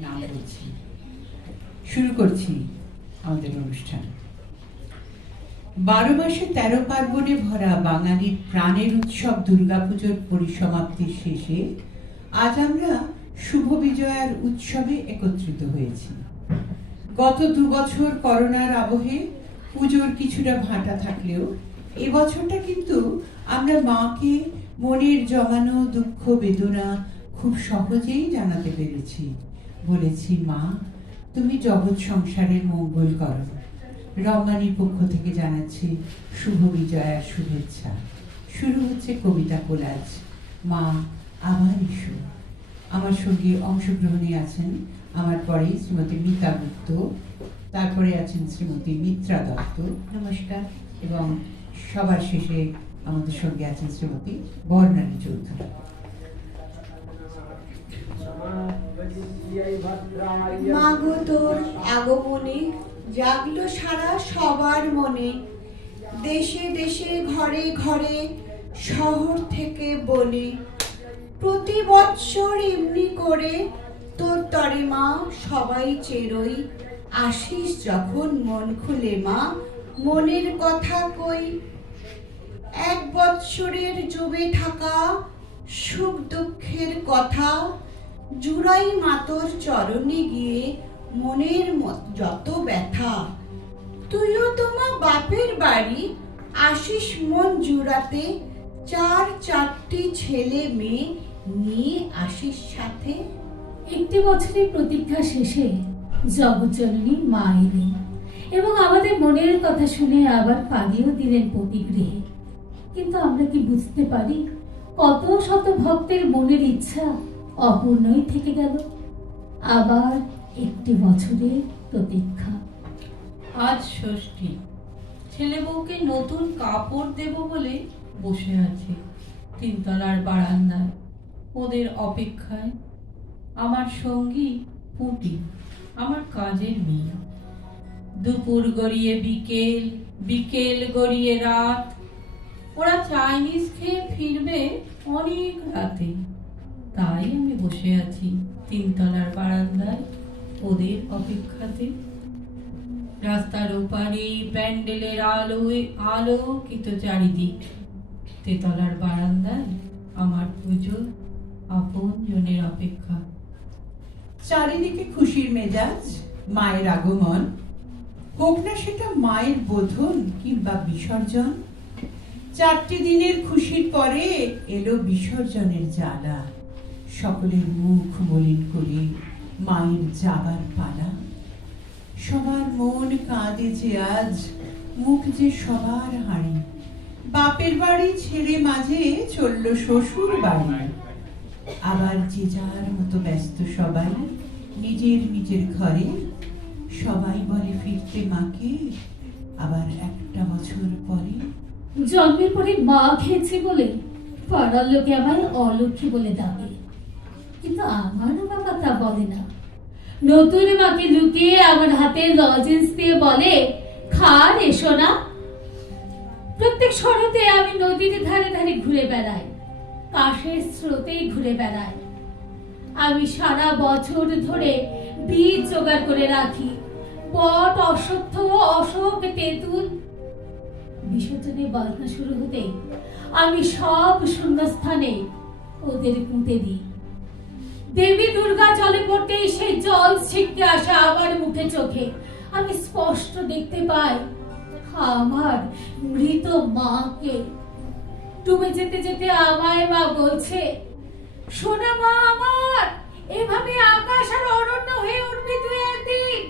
নাম বলছি, শুরু করছি আমাদের অনুষ্ঠান। 12 মাসে 13 পার্বণে ভরা বাঙালির প্রাণের উৎসব দুর্গাপুজোর পরিসমাপ্তির শেষে আজ আমরা শুভ বিজয়ার উৎসবে একত্রিত হয়েছি। গত 2 বছর করোনার আবহে পুজোর কিছুটা ভাটা থাকলেও এবছরটা কিন্তু আমরা মাকে মনের জমানো দুঃখ বেদনা খুব সহজেই জানাতে পেরেছি। বলেছি, মা তুমি জগৎ সংসারের মঙ্গল করো। রম্মানির পক্ষ থেকে জানাচ্ছি শুভ বিজয়ার শুভেচ্ছা। শুরু হচ্ছে কবিতা কোলাজ, মা আবার এসো। আমার সঙ্গে অংশগ্রহণে আছেন আমার পরে শ্রীমতী মিতা গুপ্ত, তারপরে আছেন শ্রীমতী মিত্রা দত্ত, নমস্কার, এবং সবার শেষে আমাদের সঙ্গে আছেন শ্রীমতী বর্ণালী চৌধুরী। মাগো তোর আগমনে জাগলো সারা সবার মনে, দেশে দেশে ঘরে ঘরে শহর থেকে বনে। প্রতি বৎসর এমনি করে তোর তরে মা সবাই চেরোই, আসিস যখন মন খুলে মা মনের কথা কই। 1 বৎসরের জমে থাকা সুখ দুঃখের কথা জুড়াই মাতর চরণে গিয়ে মনের যত ব্যথা। তুইও তোমার বাপের বাড়ি আসিস মন জুড়াতে, 4 ছেলে মেয়ে নিয়ে আসিস সাথে। 1 বছরের প্রতীক্ষা শেষে জগজ্জননী মা এলেন এবং আমাদের মনের কথা শুনে আবার পাঠিয়েও দিলেন পতিগৃহে। কিন্তু আমরা কি বুঝতে পারি কত শত ভক্তের মনের ইচ্ছা অপূর্ণই থেকে গেল। আবার 1 বছরের প্রতীক্ষা। আজ ষষ্ঠী, ছেলে বউকে নতুন কাপড় দেব বলে বসে আছে 3 তলার বারান্দায় ওদের অপেক্ষায়। আমার সঙ্গী পুঁটি, আমার কাজের মেয়ে। দুপুর গড়িয়ে বিকেল, বিকেল গড়িয়ে রাত। ওরা চাইনিজ খেয়ে ফিরবে অনেক রাতে। তাই আমি বসে আছি 3 তলার বারান্দায় ওদের অপেক্ষাতে। রাস্তার ওপারে প্যান্ডেলের আলোয় আলোকিত চারিদিক। 3 তলার বারান্দায় আমার পুজো, আপন জনের অপেক্ষা। চারিদিকে খুশির মেজাজ, মায়ের আগমন, হোক না সেটা মায়ের বোধন কিংবা বিসর্জন। 4টি দিনের খুশির পরে এলো বিসর্জনের জ্বালা। সকলের মুখ মলিন করে মায়ের যাবার পালা। সবার মন কাঁদে যে আজ, মুখ যে সবার হাড়ি। বাপের বাড়ি ছেড়ে মাঝে চলল শ্বশুর বাড়ি। আবার যে যার মতো ব্যস্ত সবাই নিজের নিজের ঘরে। সবাই বলে ফিরতে মাকে আবার 1 বছর পরে। জন্মের পরে মা খেয়েছে বলে পাড়ার লোকে আমায় অলক্ষী বলে ডাকে, কিন্তু আমার বাবা তা বলে না। নতুন মাকে লুকিয়ে আমার হাতে লজেন্স দিয়ে বলে, খা রে সোনা। প্রত্যেক শরতে আমি নদীর ধারে ধারে ঘুরে বেড়াই, কাশের স্রোতে ঘুরে বেড়াই। আমি সারা বছর ধরে বীজ জোগাড় করে রাখি, বট, অশ্বত্থ, অশোক, তেঁতুল। বিসর্জনের বাজনা শুরু হতেই আমি সব শূন্যস্থানে ওদের পুঁতে দিই। দেবী দুর্গা জলে পড়তেই সেই জল ছিটকে আসে আমার মুখে চোখে। আমি স্পষ্ট দেখতে পাই আমার মৃত মাকে। ডুবে যেতে যেতে আমায় মা বলছে, সোনা মা আমার, এভাবে আকাশ আর অরণ্য হয়ে উঠবি তুই একদিন।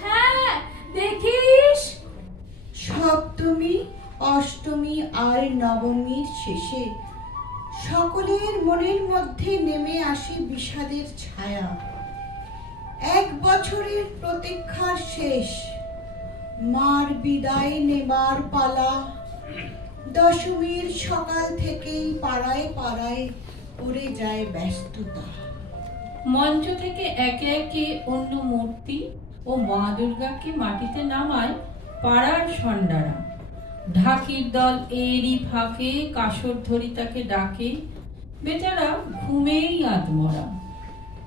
হ্যাঁ দেখিস। সপ্তমী, অষ্টমী আর নবমীর শেষে সকলের মনের মধ্যে নেমে আসে বিষাদের ছায়া। 1 বছরের প্রতীক্ষার শেষ, মার বিদায় নেবার পালা। দশমীর সকাল থেকেই পাড়ায় পাড়ায় উড়ে যায় ব্যস্ততা। মঞ্চ থেকে একে একে অন্য মূর্তি ও মা দুর্গাকে মাটিতে নামায় পাড়ার সন্ডারা। ঢাকির দল এরই ফাঁকে কাসর ধরি তাকে ডাকে, বেচারা ঘুমেই আধমরা।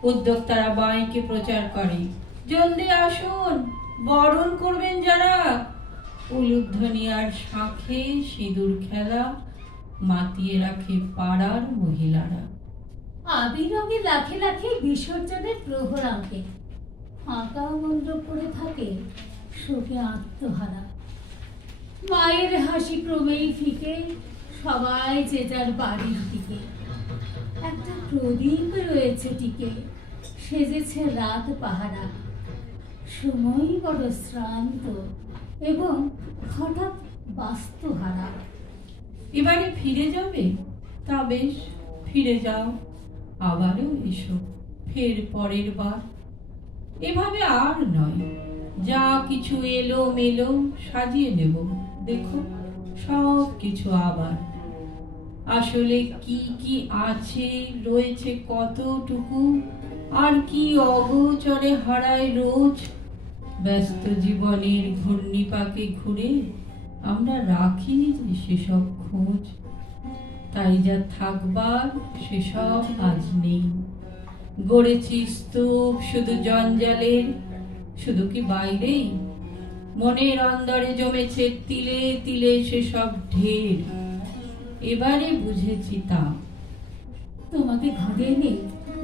উদ্যোক্তারা বাইকে প্রচার করে, জলদি আসুন, বরণ করবেন যারা। উলুধ্বনি আর শাঁখে সিঁদুর খেলা মাতিয়ে রাখে পাড়ার মহিলারা। আবির রঙে লাখে লাখে বিসর্জনের প্রহর আঁকে, ফাঁকা মণ্ডপ পড়ে থাকে শোকে আত্মহারা। মায়ের হাসি ক্রমেই ফিকে, সবাই যে যার বাড়ির দিকে। একটা প্রদীপ রয়েছে টিকে, সেজেছে রাত পাহারা। সময় বড় শ্রান্ত এবং হঠাৎ বাস্তুহারা। এবারে ফিরে যাবে? তা বেশ, ফিরে যাও, আবারও এসো ফের পরের বার। এভাবে আর নয়, যা কিছু এলো মেলো সাজিয়ে নেব, দেখো সব কিছু আবার। আসলে কি কি আছে, রয়েছে কতটুকু, আর কি অগোচরে হারায় রোজ। ব্যস্ত জীবনের ঘূর্ণিপাকে ঘুরে আমরা রাখিনি যে সেসব খোঁজ। তাই যা থাকবার সেসব আজ নেই। গড়েছি স্তূপ শুধু জঞ্জালের, শুধু কি বাইরেই? মনের অন্দরে জমেছে তিলে তিলে সেসব ঢের। এবারে বুঝেছি তা। তোমাকে ঘরে এনে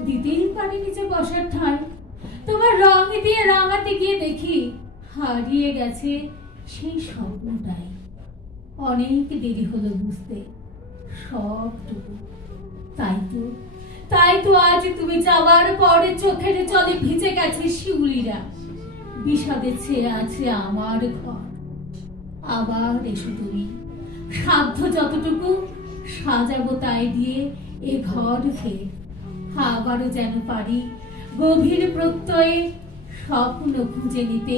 দিতেই পারিনি যে বসার ঠাঁই। তোমার রং দিয়ে রাঙাতে গিয়ে দেখি হারিয়ে গেছে সেই স্বপ্নটাই। অনেক দেরি হলো বুঝতে সবটুকু। তাই তো আজ তুমি যাওয়ার পরে চোখের জলে ভিজে গেছে শিউলিরা। বিষাদে ছেয়ে আছে আমার ঘর। আবার এসো তুমি, সাধ্য যতটুকু সাজাবো তাই দিয়ে এ ঘর ফের। আবারও যেন পারি গভীর প্রত্যয়ে স্বপ্ন খুঁজে নিতে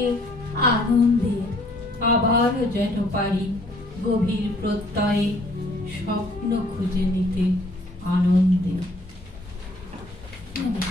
আনন্দে। আবারও যেন পারি গভীর প্রত্যয়ে স্বপ্ন খুঁজে নিতে আনন্দে। নমস্কার।